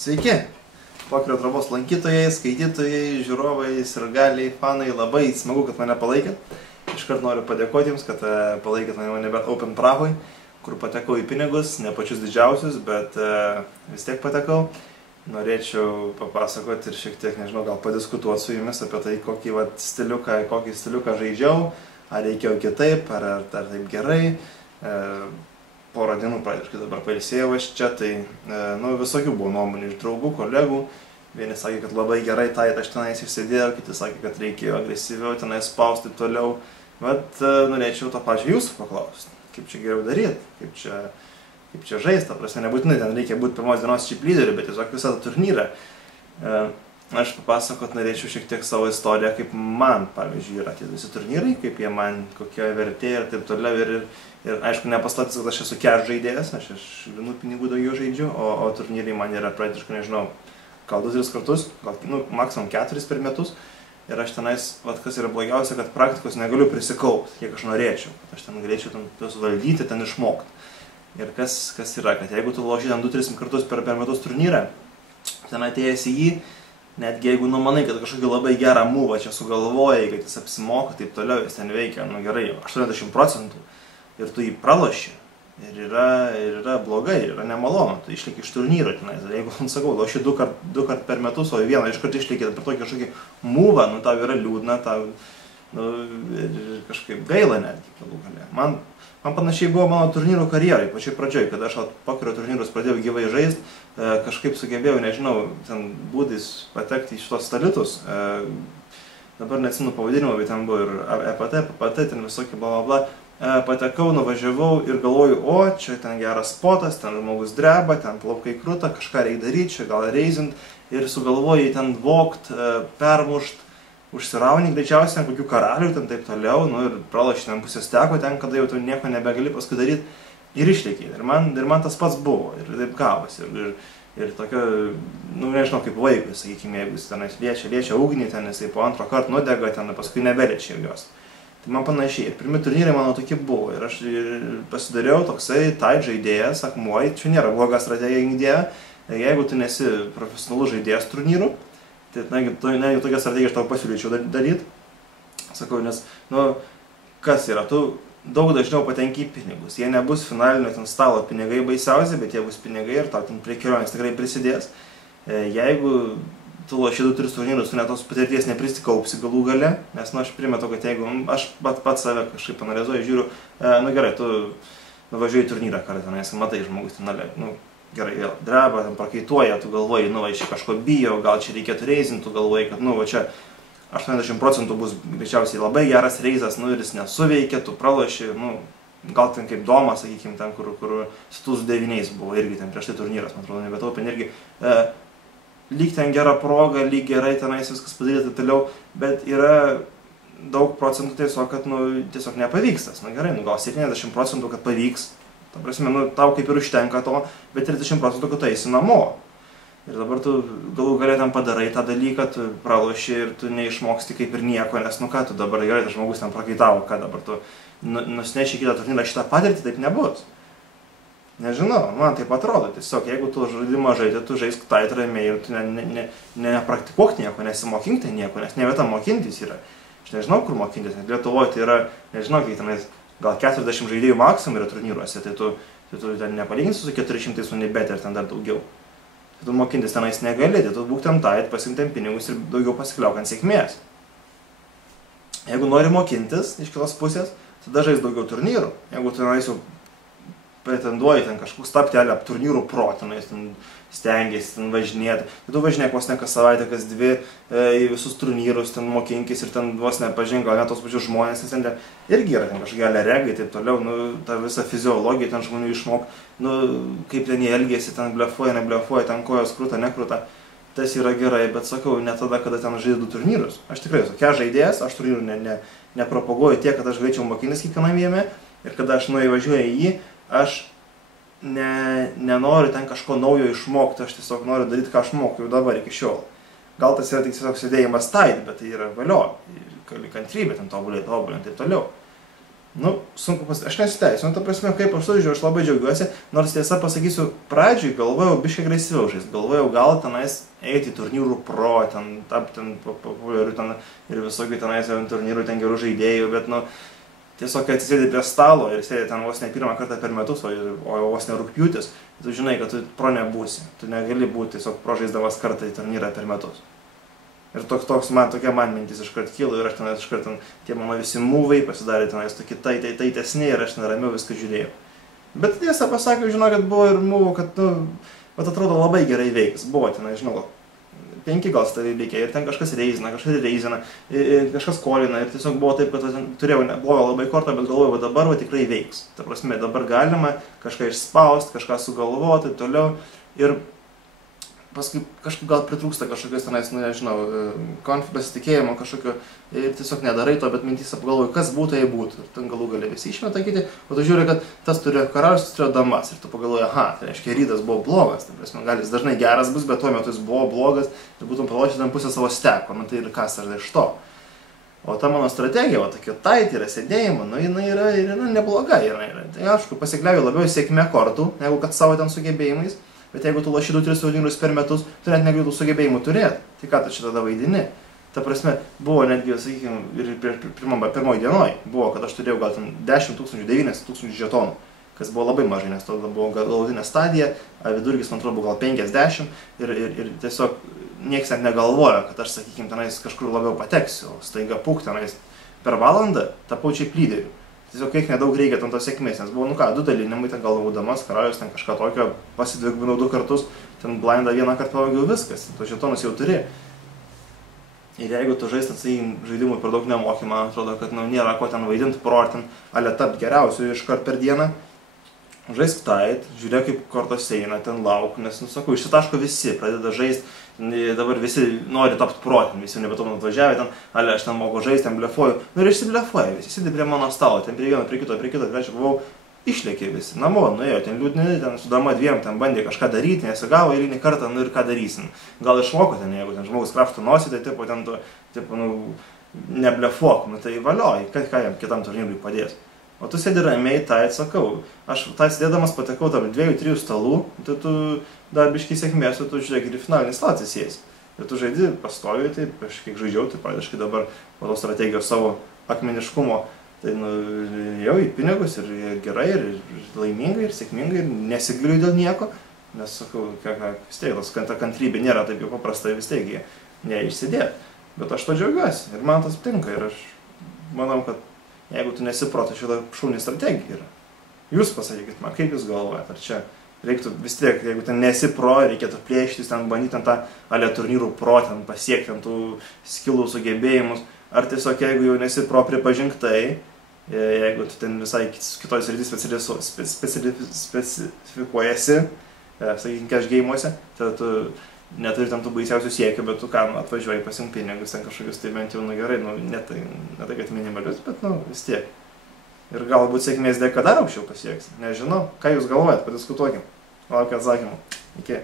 Sveiki! Pokerio atramos lankytojai, skaitytojai, žiūrovai, sirgaliai, fanai, labai smagu, kad mane palaikėt. Iškart noriu padėkoti Jums, kad palaikėt mane Open Prahoj, kur patekau į pinigus, ne pačius didžiausius, bet vis tiek patekau. Norėčiau papasakoti ir šiek tiek, nežinau, gal padiskutuoti su Jumis apie tai, kokį stiliuką žaidžiau, ar reikėjo kitaip, ar taip gerai. Porą dienų praktiškai dabar pailsėjau aš čia, tai visokių buvo nuomonių iš draugų, kolegų. Vieni sakė, kad labai gerai aš tenais išsėdėjau, kiti sakė, kad reikėjo agresyviau tenais spausti toliau. Bet norėčiau tą pačią Jūsų paklausti, kaip čia geriau daryti, kaip čia žaisti, ta prasme, nebūtinai ten reikia būti pirmos dienos čip lyderiu, bet tiesiog visą tą turnyrą. Aš papasakot norėčiau šiek tiek savo istoriją, kaip man, pavyzdžiui, yra tie visi turnyrai, kaip jie man, kokia vertė ir taip toliau. Ir aišku, nepaslaptis, kad aš esu cash žaidėjas, aš iš vienų pinigų daugiau žaidžiu, o turnyrai man yra praktiškai, nežinau, gal 2-3 kartus, gal maksimum 4 per metus. Ir aš tenais, kas yra blogiausia, kad praktikos negaliu prisikaupti, kiek aš norėčiau, kad aš ten galėčiau juos valdyti, ten išmokti. Ir kas yra, kad jeigu tu loši ten 2-3 kartus per metus turnyrą, ten atėjęs į jį, netgi jeigu numanai, kad kažkokį labai gerą mūvą čia sugalvojai, kad jis apsimoka, taip toliau, jis ten veikia, gerai, 80%. Ir tu jį praloši, ir yra blogai, yra nemalonu, tu išlieki iš turnyro tenais. Jeigu, sakau, loši 2 kart per metus, o vieną iškart išlieki per tokį kažkokį mūvą, tau yra liūdna, ir kažkaip gaila netgi galų gale. Man panašiai buvo mano turnyrų karjerai, pačioj pradžioj, kada aš pokerio turnyrus pradėjau gyvai žaisti, kažkaip sugebėjau, nežinau, ten būdais patekti į šitos stalitus. Dabar neatsimenu pavadinimo, bet ten buvo ir EPT, PPT, ten visokie bla bla bla. Patekau, nuvažiavau ir galvoju, čia ten geras spotas, ten žmogus dreba, ten plaukai kruta, kažką reikia daryti, čia gal reizint, ir sugalvojai ten vokt, permušt, užsirauni greičiausiai kokių karalių, ten taip toliau, ir pralaši ten pusės teko, ten kada jau tu nieko nebegali paskui daryti, ir išlėkiai. Ir man tas pats buvo, ir taip gavosi. Ir tokio, nežinau, kaip vaikui, sakykime, jeigu jis tenais liečia ugnį, ten jisai po antro karto nudega, ten paskui nebeliečia jos. Tai man panašiai. Ir pirmi turnyrai mano tokie buvo. Ir aš pasidariau toksai tight žaidėjas, akmuoj, čia nėra bloga strategija idėja. Jeigu tu nesi profesionalus žaidėjas turnyrų, tai negi tokią strategiją aš tau pasiūlyčiau daryti. Sakau, nes, kas yra, tu daug dažniau patenki į pinigus. Jie nebus finalinio ten stalo pinigai baisiausiai, bet jie bus pinigai ir tau ten prie kelionės tikrai prisidės. Jeigu tu loši 2-3 turnyrus, tu net tos patirties nepristikaupsi galų gale, nes aš primetu, kad jeigu aš pats save kažkaip analizuoju, žiūriu, gerai, tu nuvažiuoji į turnyrą kartą tenais, matai žmogus ten, gerai, vėl dreba, ten prakaituoja, tu galvoji, aš čia kažko bijau, gal čia reikėtų reizinti, tu galvoji, kad, čia 80% bus greičiausiai labai geras reizas, ir jis nesuveikia, tu praloši, gal ten kaip Doma, sakykime, ten, kur su 9 buvo irgi ten prieš tai turnyras, man atrodo, nebetaupin irgi. Lyg ten gera proga, lyg gerai tenais viskas padaryti toliau, bet yra daug procentų tiesiog, kad tiesiog nepavykstas. Gerai, gal 70% kad pavyks, ta prasme, tau kaip ir užtenka to, bet 30% kad tu eisi namo. Ir dabar tu galų galę ten padarai tą dalyką, tu praloši ir tu neišmoksti kaip ir nieko, nes ką tu dabar, gerai, tas žmogus ten prakaitavo, ką dabar tu nusineši kitą turnyrą šitą patirtį, taip nebus. Nežinau, man taip atrodo, tiesiog jeigu tu žaidimą žaidži, tu žaisk tight ramiai ir tu nepraktikuok nieko, nesimokink tai nieko, nes ne vieta mokintis yra. Aš nežinau, kur mokintis, nes Lietuvoje tai yra, nežinau, kiek tenais, gal 40 žaidėjų maksimum yra turnyruose, tai tu ten nepalyginsi su 400 unibet ir ten dar daugiau. Tai tu mokintis tenais negali, tai tu būk ten tight, pasimk ten pinigus ir daugiau pasikliauk ant sėkmės. Jeigu nori mokintis iš kitos pusės, tada žais daugiau turnyrų. Jeigu tu tenais jau pretenduoji ten kažkoks taptelį ap turnyrų pro, tenais stengiasi ten važinėti. Tai tu važinėk vos ne kas savaitę, kas 2 į visus turnyrus, ten mokinkis ir ten vos ne pažink, gal net tos pačius žmonės, nes ten irgi yra ten kažkokie alergai, taip toliau, tą visą fiziologiją ten žmonių išmok, kaip ten jie elgėsi, ten blefuoja, neblefuoja, ten kojos kruta, nekruta. Tas yra gerai, bet sakau, ne tada, kada ten žaidžiu turnyrus. Aš tikrai esu žaidėjas, aš turnyrų nepropaguoju tiek, kad aš galėčiau mokintis kiekvienam jame ir kada aš nuvažiuoju į jį, aš nenoriu ten kažko naujo išmokti, aš tiesiog noriu daryti, ką aš moku jau dabar iki šiol. Gal tas yra tik tiesiog sėdėjimas tight, bet tai yra valio, kantrybė ten tobulinti, taip toliau. Nu, sunku pasakyti, aš nesiteisiu, ta prasme, kaip aš sužiūrėjau, aš labai džiaugiuosi, nors tiesa pasakysiu, pradžiui galvojau biškai agresyviau žaisti, galvojau gal tenais eiti į turnyrų pro, ten tapti populiariu ten ir visokių tenais turnyrų, ten gerų žaidėjų, bet nu, tiesiog kai atsisėdi prie stalo ir sėdi ten vos ne pirmą kartą per metus, o vos ne rugpjūtis, tu žinai, kad tu pro nebūsi, tu negali būti tiesiog pro žaisdamas kartą į turnyrą per metus. Ir tokia man mintis iškart kilo ir aš tenais iškart tie mano visi mūvai pasidarė tenais tokie taitesni ir aš ten ramiau viską žiūrėjau. Bet tiesą pasakiau, žinau, kad buvo ir mūvų, kad, nu, vat atrodo labai gerai veiks. Buvo tenais, žinau, 5 gal stovė veikia ir ten kažkas reizina, kažkas kolina ir tiesiog buvo taip, kad turėjau neblogą labai kortą, bet galvojau, kad dabar tikrai veiks. Ta prasme, dabar galima kažką išspausti, kažką sugalvoti, toliau ir paskui kažkaip gal pritrūksta kažkokios tenais, nu nežinau, pasitikėjimo kažkokio ir tiesiog nedarai to, bet mintys apgalvoju, kas būtų, jei būtų. Ir ten galų galė visi išmeta kiti, o tu žiūri, kad tas turėjo karalius, tas turėjo damas. Ir tu pagalvoji, aha, tai reiškia, rytas buvo blogas. Tai prasme, gal jis dažnai geras bus, bet tuo metu jis buvo blogas ir būtum pralošęs ten pusę savo steko. Nu tai ir kas ar iš to. O ta mano strategija, o tokia tait yra sėdėjimo, nu jinai yra nebloga. Tai aišku, pasikliauju labiau sėkme kortų, negu kad savo ten sugebėjimais. Bet jeigu tu loši 2-3 turnyrus per metus, tu net negali tų sugebėjimų turėti. Tai ką tu čia tada vaidini? Ta prasme, buvo netgi, sakykime, ir pirmoji dienoj buvo, kad aš turėjau gal 10 000, 9 000 žetonų, kas buvo labai mažai, nes tada buvo galutinė stadija, vidurkis, man atrodo, buvo gal 50 ir tiesiog nieks net negalvojo, kad aš, sakykime, tenais kažkur labiau pateksiu, staiga puk tenais per valandą tapau čia lyderiu. Tiesiog kiek nedaug reikia tam tos sėkmės, nes buvo, nu ką, 2 dalinimai, ten gal būdamas, karalius, ten kažką tokio, pasidvigubinau 2 kartus, ten blindą 1 kartą pavaigiau viskas, tu žetonus jau turi. Ir jeigu tu žaist žaidimui per daug nemoki, man atrodo, kad nu, nėra ko ten vaidinti pro, ar ten ale tapt geriausiu iškart per dieną. Žaisk tait, žiūrėk kaip kortos eina, ten lauk, nes, nu sakau, išsitaško visi, pradeda žaisti, dabar visi nori tapti pro, visi nebetom atvažiavę, ten, ale aš ten moku žaisti, ten blefuoju, nu ir išsiblefuoja visi, sėdi prie mano stalo, ten prie vieno, prie kito, trečio buvau, išlėkė visi, namo, nuėjo, ten liūdni, ten su dama 2, ten bandė kažką daryti, nesigavo eilinį kartą, nu ir ką darysim. Gal išmoko ten, jeigu ten žmogus krapšto nosį, tai tipo, ten tu, tipo, nu, neblefuok, nu tai valioji, ką jam kitam turnyrui padės. O tu sėdi ramiai, tai atsakau. Aš tai sėdėdamas patekau tarp 2-3 stalų, tai tu dar biškai sėkmės, tu žiūrėk ir į finalinį stalą atsisėsi. Ir tu žaidi pastoviai, tai aš kiek žaidžiau, tai praktiškai dabar po tos strategijos savo akmeniškumo, tai nu, jau į pinigus ir gerai, ir laimingai, ir sėkmingai, ir nesigiliu dėl nieko. Nes sakau, vis tiek, ta kantrybė nėra taip jau paprasta vis tiek neišsidėti. Bet aš to džiaugiuosi ir man tas tinka ir aš manau, kad jeigu tu nesi pro, tai šitą šauni strategija yra. Jūs pasakykit man, kaip jūs galvojat, ar čia reiktų vis tiek, jeigu ten nesi pro, reikėtų plėštis, ten bandyti ten tą ale turnyrų pro, ten pasiekti ten tų skillų sugebėjimus, ar tiesiog jeigu jau nesi pro pripažink tai, jeigu tu ten visai kitoj srity specifikuojasi, sakykime, cash game'uose, tada tu neturi tam tų baisiausių siekių, bet tu ką, atvažiuoji pasimk pinigus, ten kažkokius tai bent jau, nu gerai, nu, ne tai kad minimalius, bet, nu, vis tiek. Ir galbūt sėkmės dėka dar aukščiau pasieks, nežinau, ką jūs galvojat, padiskutuokim. Laukiu atsakymų. Iki.